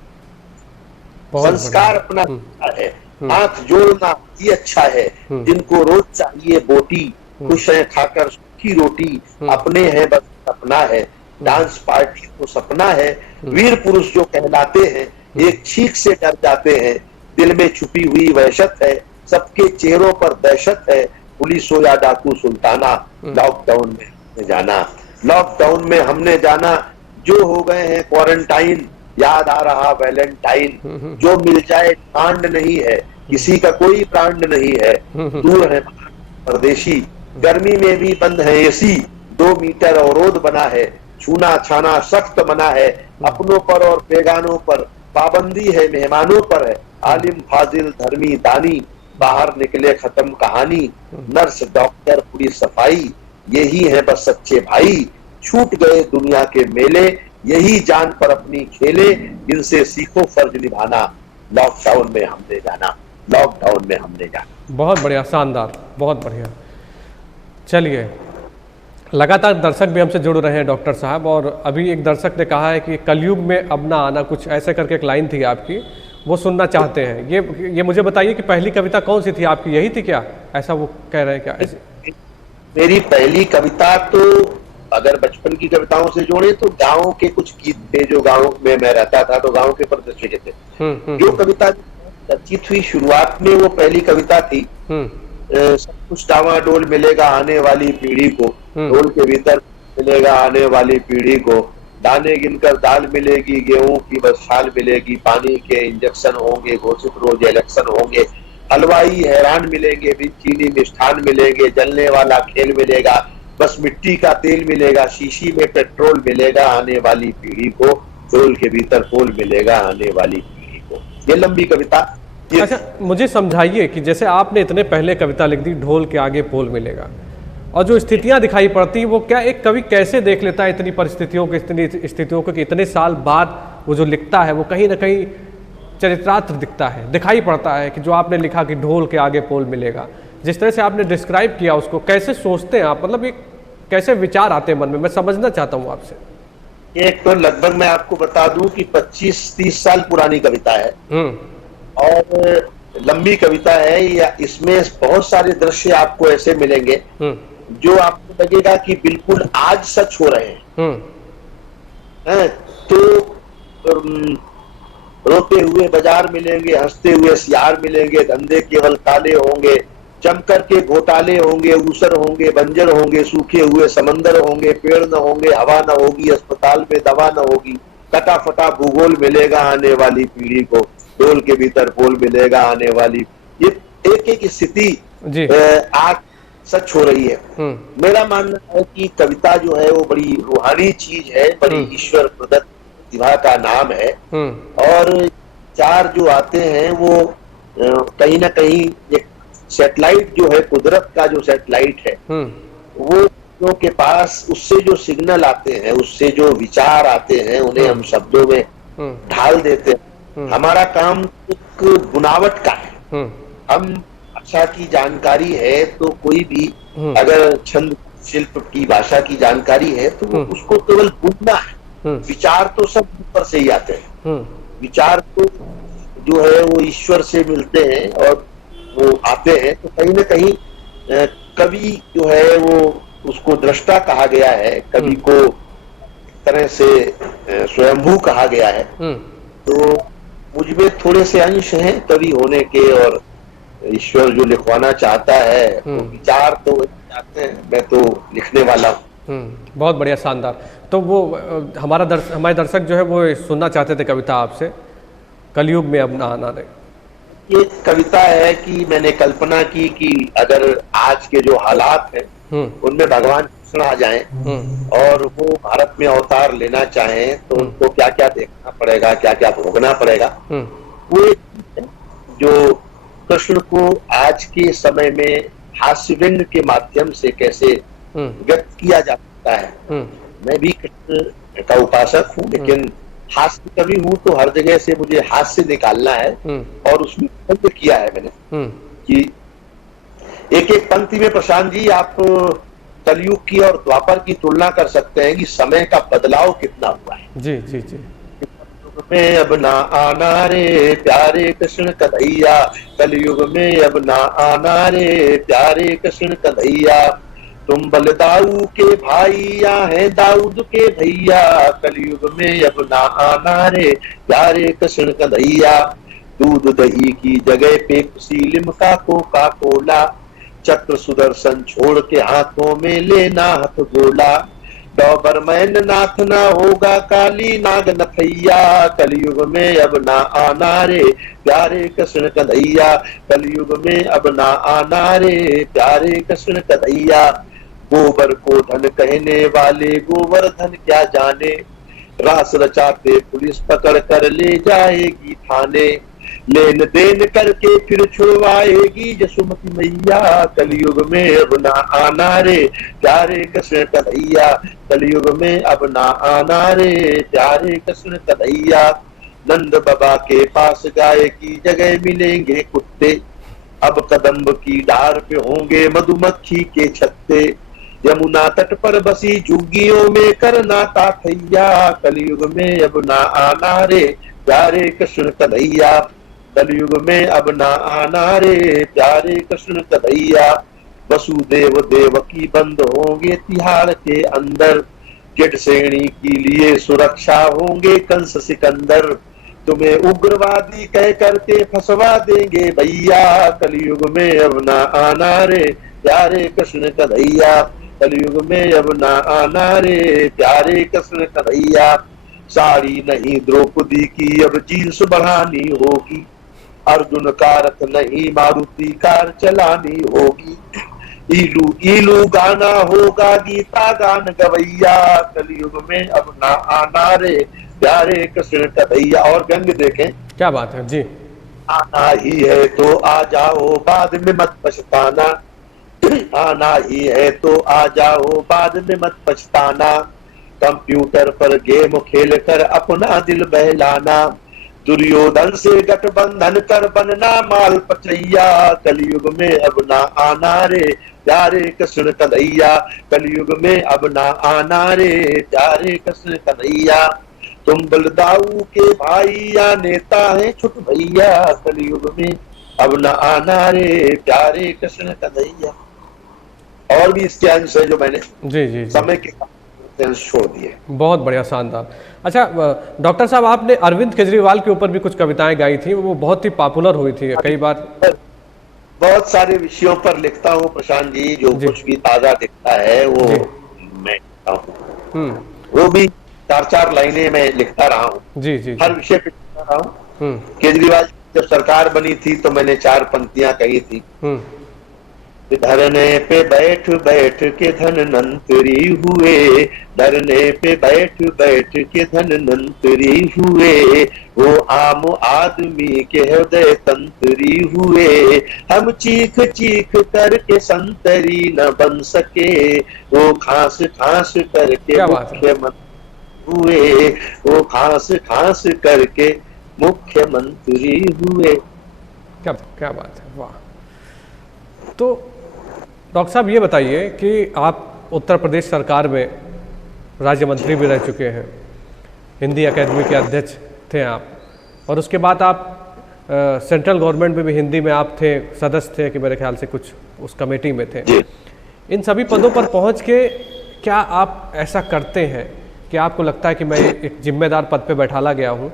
संस्कार अपना सच्चा है, हाथ जोड़ना ही अच्छा है, जिनको रोज चाहिए बोटी, खुश है खाकर सूखी रोटी, अपने हैं बस सपना है, डांस पार्टी को सपना है, वीर पुरुष जो कहलाते हैं, एक छींक से डर जाते हैं, दिल में छुपी हुई वहशत है, सबके चेहरों पर दहशत है, पुलिस हो या डाकू सुल्ताना, लॉकडाउन में हमने जाना, लॉकडाउन में हमने जाना, जो हो गए हैं क्वारंटाइन, याद आ रहा वैलेंटाइन, जो मिल जाए कांड नहीं है, किसी का कोई प्राण नहीं है, दूर है परदेशी, गर्मी में भी बंद है एसी, 2 मीटर अवरोध बना है, छूना छाना सख्त मना है, अपनों पर और बेगानों पर पाबंदी है, मेहमानों पर है, आलिम फाजिल धर्मी दानी, बाहर निकले खत्म कहानी, नर्स डॉक्टर पूरी सफाई, यही है बस सच्चे भाई, छूट गए दुनिया के मेले, यही जान पर अपनी खेले, इनसे सीखो फर्ज निभाना, लॉकडाउन में हमने जाना, लॉकडाउन में हमने जाना। बहुत बढ़िया, शानदार, बहुत बढ़िया। चलिए, लगातार दर्शक भी हमसे जुड़ रहे हैं डॉक्टर साहब, और अभी एक दर्शक ने कहा है कि कलयुग में अब ना आना, कुछ ऐसे करके एक लाइन थी आपकी, वो सुनना चाहते हैं। ये मुझे बताइए कि पहली कविता कौन सी थी आपकी, यही थी क्या? ऐसा वो कह रहे हैं क्या? ऐसे मेरी पहली कविता तो अगर बचपन की कविताओं से जोड़े तो गांव के कुछ गीत थे, जो गांव में मैं रहता था तो गांव के परिदृश्य के थे। जो कविता रचित हुई शुरुआत में वो पहली कविता थी, सब कुछ डावाडोल मिलेगा आने वाली पीढ़ी को, ढोल के भीतर मिलेगा आने वाली पीढ़ी को, दाने गिनकर दाल मिलेगी, गेहूं की बस छाल मिलेगी, पानी के इंजेक्शन होंगे, घोषित रोज इलेक्शन होंगे, हलवाई हैरान मिलेंगे, बिन चीनी मिष्ठान मिलेंगे, जलने वाला खेल मिलेगा, बस मिट्टी का तेल मिलेगा, शीशी में पेट्रोल मिलेगा आने वाली पीढ़ी को, ढोल के भीतर पोल मिलेगा आने वाली पीढ़ी को। ये लंबी कविता। अच्छा, मुझे समझाइए कि जैसे आपने इतने पहले कविता लिख दी, ढोल के आगे पोल मिलेगा, और जो स्थितियां दिखाई पड़ती वो क्या एक कवि कैसे देख लेता है इतनी परिस्थितियों को, इतनी स्थितियों को, कि इतने साल बाद वो जो लिखता है वो कहीं ना कहीं चरित्रार्थ दिखता है, दिखाई पड़ता है कि जो आपने लिखा कि ढोल के आगे पोल मिलेगा, जिस तरह से आपने डिस्क्राइब किया उसको, कैसे सोचते हैं आप? मतलब ये कैसे विचार आते हैं मन में, मैं समझना चाहता हूँ आपसे। एक तो लगभग मैं आपको बता दूं कि 25-30 साल पुरानी कविता है और लंबी कविता है। या इसमें बहुत सारे दृश्य आपको ऐसे मिलेंगे जो आपको लगेगा कि बिल्कुल आज सच हो रहे हैं। तो रोते हुए बाजार मिलेंगे, हंसते हुए सियार मिलेंगे, धंधे केवल ताले होंगे, जमकर के घोटाले होंगे, ऊसर होंगे, बंजर होंगे, सूखे हुए समंदर होंगे, पेड़ न होंगे, हवा न होगी, अस्पताल में दवा न होगी, कटा फटा भूगोल मिलेगा आने वाली पीढ़ी को, ढोल के भीतर पोल मिलेगा आने वाली। ये एक एक स्थिति आज सच हो रही है। मेरा मानना है कि कविता जो है वो बड़ी रूहानी चीज है, बड़ी ईश्वर प्रदत्त प्रतिभा का नाम है। और विचार जो आते हैं वो कहीं ना कहीं एक सैटेलाइट जो है, कुदरत का जो सैटेलाइट है, वो लोगों के पास उससे जो सिग्नल आते हैं, उससे जो विचार आते हैं, उन्हें हम शब्दों में ढाल देते हैं। हमारा काम एक बुनावट का है। हम भाषा की जानकारी है तो कोई भी अगर छंद शिल्प की भाषा की जानकारी है तो उसको केवल बुनना है। विचार तो सब ऊपर से ही आते हैं। विचार तो जो है वो ईश्वर से मिलते हैं और वो आते हैं। तो कहीं ना कहीं कवि जो है वो उसको दृष्टा कहा गया है, कवि को तरह से स्वयंभू कहा गया है। तो मुझमें थोड़े से अंश हैं कवि होने के, और ईश्वर जो लिखवाना चाहता है तो विचार तो चाहते हैं, मैं तो लिखने वाला हूँ। बहुत बढ़िया, शानदार। तो वो हमारे दर्शक जो है वो सुनना चाहते थे कविता आपसे, कलयुग में अब ना आना रे। ये कविता है कि मैंने कल्पना की कि अगर आज के जो हालात हैं उनमें भगवान कृष्ण आ जाएं और वो भारत में अवतार लेना चाहें तो उनको क्या क्या देखना पड़ेगा, क्या क्या भोगना पड़ेगा। वो जो कृष्ण को आज के समय में हास्य व्यंग के माध्यम से कैसे व्यक्त किया जा सकता है। मैं भी कृष्ण का उपासक हूँ, लेकिन हास्य कवि हूँ तो हर जगह से मुझे हास्य निकालना है और उसमें किया है मैंने कि एक एक पंक्ति में प्रशांत जी आप कलयुग की और द्वापर की तुलना कर सकते हैं कि समय का बदलाव कितना हुआ है। जी जी जी। में अब ना आना रे प्यारे कृष्ण कन्हैया, कलयुग में अब ना आना रे प्यारे कृष्ण कन्हैया, तुम बलदाऊ के भाईया हैं दाऊद के भैया, कलयुग में अब ना आना रे प्यारे कृष्ण कन्हैया, दूध दही की जगह पे खुशी लिमका कोका कोला, चक्र सुदर्शन छोड़ के हाथों में लेना हथ गोला, डॉबरमैन नाथ ना होगा काली नाग नथैया, कलयुग में अब ना आना रे प्यारे कृष्ण कन्हैया, कलयुग में अब ना आना रे प्यारे कृष्ण कन्हैया, गोबर को धन कहने वाले गोवर्धन क्या जाने, रास रचाते पुलिस पकड़ कर ले जाएगी थाने, लेन देन करके फिर छुड़वाएगी यशोमती मैया, कलयुग में अब ना आना रे प्यारे कृष्ण कन्हैया, कलयुग में अब ना आना रे प्यारे कृष्ण कन्हैया, नंद बाबा के पास गाय की जगह मिलेंगे कुत्ते, अब कदम्ब की डार पे होंगे मधुमक्खी के छत्ते, यमुना तट पर बसी झुग्गियों में करना था थैया, कलयुग में अब ना आना रे प्यारे कृष्ण कन्हैया, कलयुग में अब ना आना रे प्यारे कृष्ण कन्हैया, वसुदेव देवकी बंद होंगे तिहाड़ के अंदर, जेठ श्रेणी के लिए सुरक्षा होंगे कंस सिकंदर, तुम्हें उग्रवादी कह करके फंसवा देंगे भैया, कलयुग में अब ना आना रे प्यारे कृष्ण कन्हैया, कलयुग में अब ना आना रे प्यारे कृष्ण कन्हैया, साड़ी नहीं द्रौपदी की अब जींस बढ़ानी होगी, अर्जुन का रथ नहीं मारुति कार चलानी होगी, ईलू ईलू गाना होगा गीता गान गवैया, कलयुग में अब ना आना रे प्यारे कृष्ण कन्हैया। और व्यंग देखें, क्या बात है जी। आना ही है तो आ जाओ बाद में मत पछताना, आना ही है तो आ जाओ बाद में मत पछताना, कंप्यूटर पर गेम खेल कर अपना दिल बहलाना, दुर्योधन से गठबंधन कर बनना माल पचैया, कलयुग में अब ना आना रे प्यारे कृष्ण कन्हैया, कलयुग में अब ना आना रे प्यारे कृष्ण कन्हैया, तुम बलदाऊ के भाई या नेता है छुट भैया, कलयुग में अब न आना रे प्यारे कृष्ण कन्हैया। और भी इसके अंश है जो मैंने जी समय के अंश छोड़ दिए। बहुत बढ़िया, शानदार। अच्छा डॉक्टर साहब, आपने अरविंद केजरीवाल के ऊपर भी कुछ कविताएं गाई थी, वो बहुत ही पॉपुलर हुई थी कई बार। बहुत सारे विषयों पर लिखता हूँ प्रशांत जी, जो कुछ भी ताजा दिखता है वो मैं लिखता हूँ, वो भी 4-4 लाइनें मैं लिखता रहा हूँ जी, हर विषय पे लिखता रहा हूँ। केजरीवाल जब सरकार बनी थी तो मैंने 4 पंक्तियां कही थी, धरने पे बैठ बैठ के धनवंतरी हुए, धरने पे बैठ बैठ के धनवंतरी हुए, वो आम आदमी के हृदय तंत्री हुए, हम चीख चीख करके संतरी न बन सके, वो खांस खांस करके मुख्यमंत्री हुए, वो खांस खांस करके मुख्यमंत्री हुए। क्या बात है, वाह। तो डॉक्टर साहब ये बताइए कि आप उत्तर प्रदेश सरकार में राज्य मंत्री भी रह चुके हैं, हिंदी एकेडमी के अध्यक्ष थे आप, और उसके बाद आप सेंट्रल गवर्नमेंट में भी हिंदी में आप थे, सदस्य थे कि मेरे ख्याल से कुछ उस कमेटी में थे। इन सभी पदों पर पहुंच के क्या आप ऐसा करते हैं कि आपको लगता है कि मैं एक जिम्मेदार पद पे बैठाला गया हूं,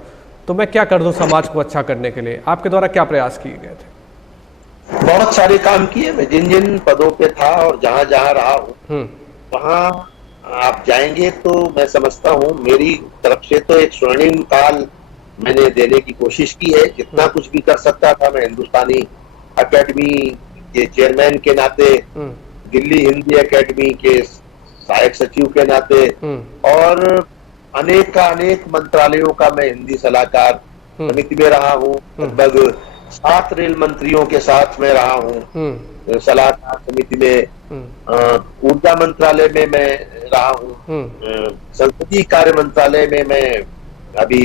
तो मैं क्या कर दूं समाज को अच्छा करने के लिए? आपके द्वारा क्या प्रयास किए गए थे? बहुत सारे काम किए, मैं जिन जिन पदों पे था और जहां जहां रहा हूं वहां आप जाएंगे तो मैं समझता हूं मेरी तरफ से तो एक स्वर्णिम काल मैंने देने की कोशिश की है। जितना कुछ भी कर सकता था मैं हिंदुस्तानी एकेडमी के चेयरमैन के नाते, दिल्ली हिंदी एकेडमी के सहायक सचिव के नाते, और अनेक मंत्रालयों का मैं हिंदी सलाहकार समिति में रहा हूँ। लगभग 7 रेल मंत्रियों के साथ में रहा हूँ सलाहकार समिति में। ऊर्जा मंत्रालय में मैं रहा हूँ, संसदीय कार्य मंत्रालय में मैं अभी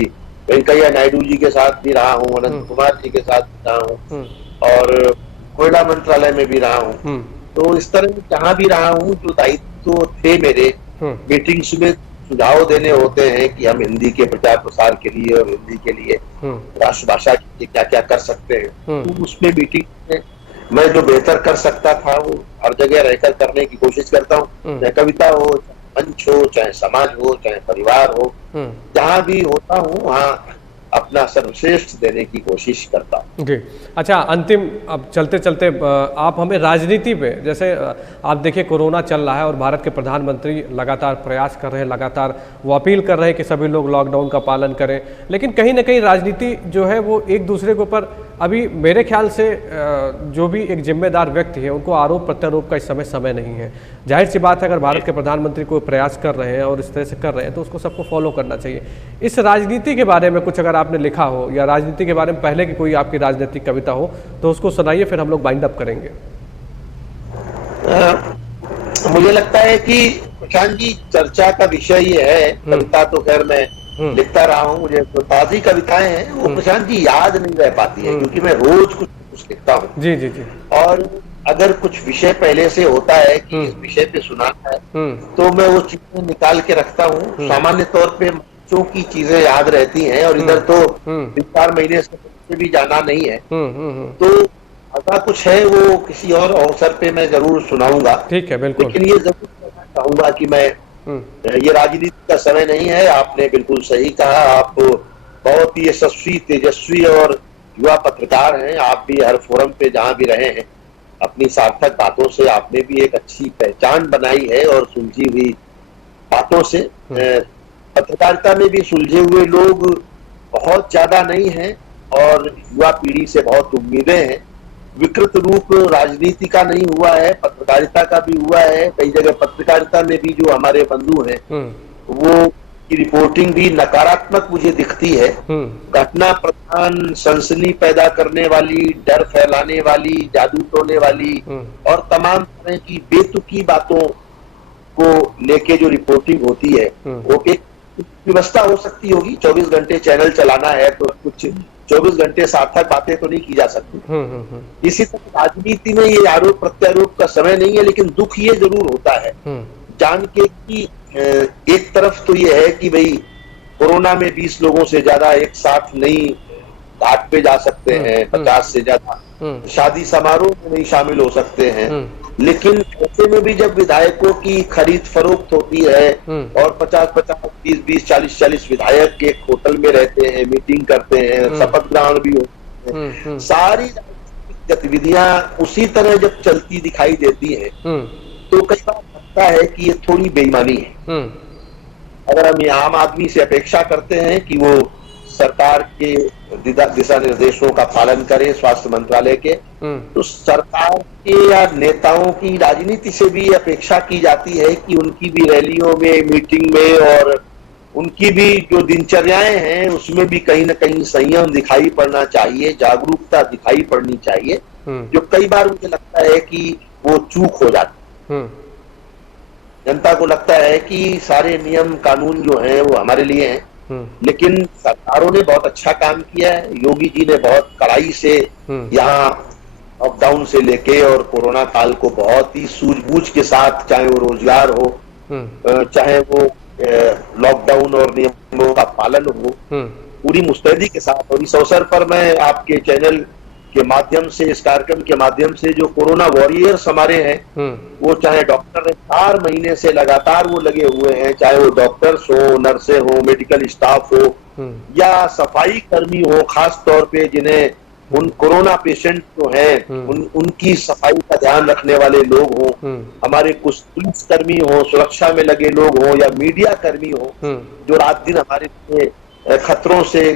वेंकैया नायडू जी के साथ भी रहा हूँ, अनंत कुमार जी के साथ भी रहा हूँ, और कोयला मंत्रालय में भी रहा हूँ। तो इस तरह जहां भी रहा हूँ जो दायित्व थे मेरे, मीटिंग्स में सुझाव देने होते हैं कि हम हिंदी के प्रचार प्रसार के लिए और हिंदी के लिए राष्ट्रभाषा के लिए क्या क्या कर सकते हैं, तो उसमें मीटिंग में मैं जो बेहतर कर सकता था वो हर जगह रहकर करने की कोशिश करता हूँ। चाहे कविता हो, चाहे मंच हो, चाहे समाज हो, चाहे परिवार हो, जहां भी होता हूँ वहाँ अपना सर्वश्रेष्ठ देने की कोशिश करता हूँ। जी, अच्छा, अंतिम अब चलते चलते आप हमें राजनीति पे, जैसे आप देखिए कोरोना चल रहा है और भारत के प्रधानमंत्री लगातार प्रयास कर रहे हैं, लगातार वो अपील कर रहे हैं कि सभी लोग लॉकडाउन का पालन करें, लेकिन कहीं ना कहीं राजनीति जो है वो एक दूसरे के ऊपर, अभी मेरे ख्याल से जो भी एक जिम्मेदार व्यक्ति है उनको आरोप प्रत्यारोप का इस समय नहीं है। जाहिर सी बात है, अगर भारत के प्रधानमंत्री कोई प्रयास कर रहे हैं और इस तरह से कर रहे हैं तो उसको सबको फॉलो करना चाहिए। इस राजनीति के बारे में कुछ अगर आपने लिखा हो या राजनीति के बारे में पहले की कोई आपकी राजनीतिक कविता हो तो उसको सुनाइए, फिर हम लोग बाइंड अप करेंगे। मुझे लगता है कि प्रशांत जी चर्चा का विषय ये है, कविता तो खैर मैं लिखता रहा हूँ। मुझे जो ताजी कविताएं हैं वो प्रशांत जी याद नहीं रह पाती है, क्योंकि मैं रोज कुछ कुछ लिखता हूँ। जी जी जी। और अगर कुछ विषय पहले से होता है कि इस विषय पे सुनाना है, तो मैं वो चीजें निकाल के रखता हूँ। सामान्य तौर पे बच्चों की चीजें याद रहती हैं, और इधर तो 3-4 महीने से भी जाना नहीं है। तो अगर कुछ है वो किसी और अवसर पे मैं जरूर सुनाऊंगा। ठीक है, बिल्कुल। लेकिन ये जरूर कहना चाहूंगा कि मैं ये राजनीति का समय नहीं है। आपने बिल्कुल सही कहा, आप बहुत ही यशस्वी, तेजस्वी और युवा पत्रकार हैं। आप भी हर फोरम पे जहां भी रहे हैं, अपनी सार्थक बातों से आपने भी एक अच्छी पहचान बनाई है, और सुलझी हुई बातों से। पत्रकारिता में भी सुलझे हुए लोग बहुत ज्यादा नहीं हैं, और युवा पीढ़ी से बहुत उम्मीदें हैं। विकृत रूप राजनीति का नहीं हुआ है, पत्रकारिता का भी हुआ है। कई जगह पत्रकारिता में भी जो हमारे बंधु हैं वो की रिपोर्टिंग भी नकारात्मक मुझे दिखती है। घटना प्रधान, सनसनी पैदा करने वाली, डर फैलाने वाली, जादू टोने वाली और तमाम तरह की बेतुकी बातों को लेके जो रिपोर्टिंग होती है, वो एक व्यवस्था हो सकती होगी। 24 घंटे चैनल चलाना है तो कुछ 24 घंटे सार्थक बातें तो नहीं की जा सकती। इसी तरह राजनीति में ये आरोप प्रत्यारोप का समय नहीं है, लेकिन दुख ये जरूर होता है जान के कि एक तरफ तो ये है कि भाई कोरोना में 20 लोगों से ज्यादा एक साथ नहीं घाट पे जा सकते हैं, 50 से ज्यादा शादी समारोह में नहीं शामिल हो सकते हैं। लेकिन ऐसे में भी जब विधायकों की खरीद फरोख्त होती है और 50-50, 20-20, 40-40 विधायक एक होटल में रहते हैं, मीटिंग करते हैं, शपथ ग्रहण भी होते हैं, सारी गतिविधियां उसी तरह जब चलती दिखाई देती हैं, तो कई बार लगता है कि ये थोड़ी बेईमानी है। अगर हम आम आदमी से अपेक्षा करते हैं कि वो सरकार के दिशा निर्देशों का पालन करे, स्वास्थ्य मंत्रालय के, तो सरकार के या नेताओं की राजनीति से भी अपेक्षा की जाती है कि उनकी भी रैलियों में, मीटिंग में और उनकी भी जो दिनचर्याएं हैं उसमें भी कहीं ना कहीं संयम दिखाई पड़ना चाहिए, जागरूकता दिखाई पड़नी चाहिए, जो कई बार मुझे लगता है कि वो चूक हो जाती है। जनता को लगता है कि सारे नियम कानून जो हैं वो हमारे लिए हैं, लेकिन सरकारों ने बहुत अच्छा काम किया है। योगी जी ने बहुत कड़ाई से यहाँ लॉकडाउन से लेके और कोरोना काल को बहुत ही सूझबूझ के साथ, चाहे वो रोजगार हो, चाहे वो लॉकडाउन और नियमों का पालन हो, पूरी मुस्तैदी के साथ। और इस अवसर पर मैं आपके चैनल के माध्यम से, इस कार्यक्रम के माध्यम से जो कोरोना वॉरियर्स हमारे हैं, वो चाहे डॉक्टर हैं, 4 महीने से लगातार वो लगे हुए हैं, चाहे वो डॉक्टर्स हो, नर्सें हो, मेडिकल स्टाफ हो या सफाई कर्मी हो, खास तौर पे जिन्हें उन कोरोना पेशेंट जो हैं उनकी सफाई का ध्यान रखने वाले लोग हों, हमारे कुछ पुलिस कर्मी हो, सुरक्षा में लगे लोग हों, या मीडिया कर्मी हो जो रात दिन हमारे लिए खतरों से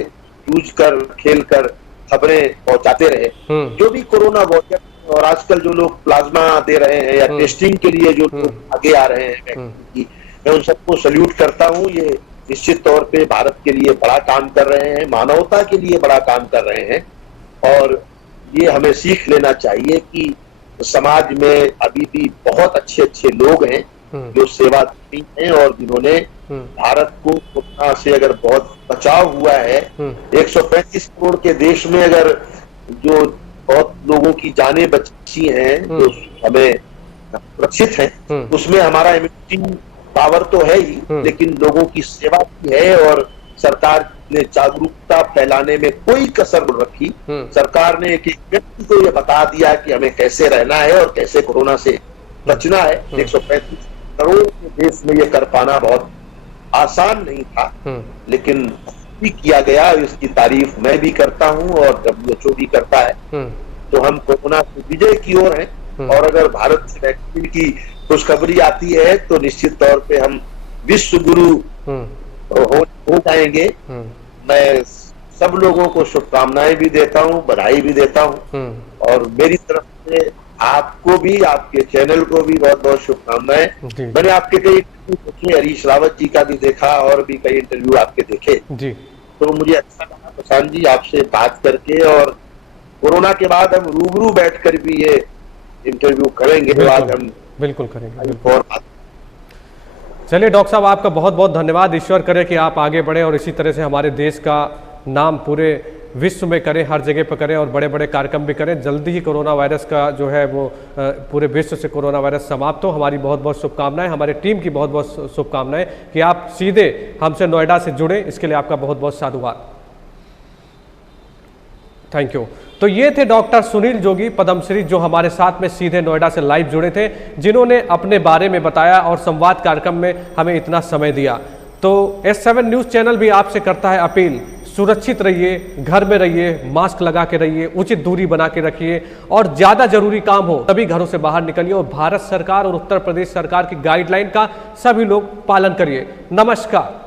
जूझ कर, खेल कर खबरें पहुंचाते रहे। जो भी कोरोना वॉरियर, और आजकल जो लोग प्लाज्मा दे रहे हैं या टेस्टिंग के लिए जो लोग आगे आ रहे हैं, मैं उन सबको सल्यूट करता हूं। ये निश्चित तौर पे भारत के लिए बड़ा काम कर रहे हैं, मानवता के लिए बड़ा काम कर रहे हैं, और ये हमें सीख लेना चाहिए कि समाज में अभी भी बहुत अच्छे अच्छे लोग हैं जो सेवादारी हैं और जिन्होंने भारत को कोरोना से अगर बहुत बचाव हुआ है। 135 करोड़ के देश में अगर जो बहुत लोगों की जानें बची हैं, जो हमें सुरक्षित हैं, उसमें हमारा इम्यूनिटी पावर तो है ही, लेकिन लोगों की सेवा भी है। और सरकार ने जागरूकता फैलाने में कोई कसर नहीं रखी। सरकार ने एक व्यक्ति को यह बता दिया कि हमें कैसे रहना है और कैसे कोरोना से बचना है। 135 करोड़ के देश में ये कर पाना बहुत आसान नहीं था, लेकिन भी किया गया। इसकी तारीफ मैं भी करता हूं और WHO भी करता है। तो हम कोरोना से विजय की ओर हैं, और अगर भारत से वैक्सीन की खुशखबरी आती है तो निश्चित तौर पे हम विश्व गुरु हो जाएंगे। मैं सब लोगों को शुभकामनाएं भी देता हूं, बधाई भी देता हूं, और मेरी तरफ से आपको भी, आपके चैनल को भी बहुत बहुत शुभकामनाएं। मैंने आपके कई इंटरव्यू देखे, हरीश रावत जी का भी देखा और भी कई इंटरव्यू आपके देखे जी। तो मुझे अच्छा लगा प्रशांत जी आपसे बात करके, और कोरोना के बाद हम रूबरू बैठकर भी ये इंटरव्यू करेंगे। आज हम बिल्कुल करेंगे। और चलिए डॉक्टर साहब, आपका बहुत बहुत धन्यवाद। ईश्वर करे कि आप आगे बढ़ें और इसी तरह से हमारे देश का नाम पूरे विश्व में करें, हर जगह पर करें और बड़े बड़े कार्यक्रम भी करें। जल्दी ही कोरोना वायरस का जो है वो पूरे विश्व से कोरोना वायरस समाप्त हो। हमारी बहुत बहुत शुभकामनाएं, हमारी टीम की बहुत बहुत शुभकामनाएं कि आप सीधे हमसे नोएडा से जुड़े, इसके लिए आपका बहुत बहुत साधुवाद। Thank you. तो ये थे डॉक्टर सुनील जोगी पद्मश्री, जो हमारे साथ में सीधे नोएडा से लाइव जुड़े थे, जिन्होंने अपने बारे में बताया और संवाद कार्यक्रम में हमें इतना समय दिया। तो S7 न्यूज़ चैनल भी आपसे करता है अपील, सुरक्षित रहिए, घर में रहिए, मास्क लगा के रहिए, उचित दूरी बना के रखिए और ज़्यादा जरूरी काम हो तभी घरों से बाहर निकलिए और भारत सरकार और उत्तर प्रदेश सरकार की गाइडलाइन का सभी लोग पालन करिए। नमस्कार।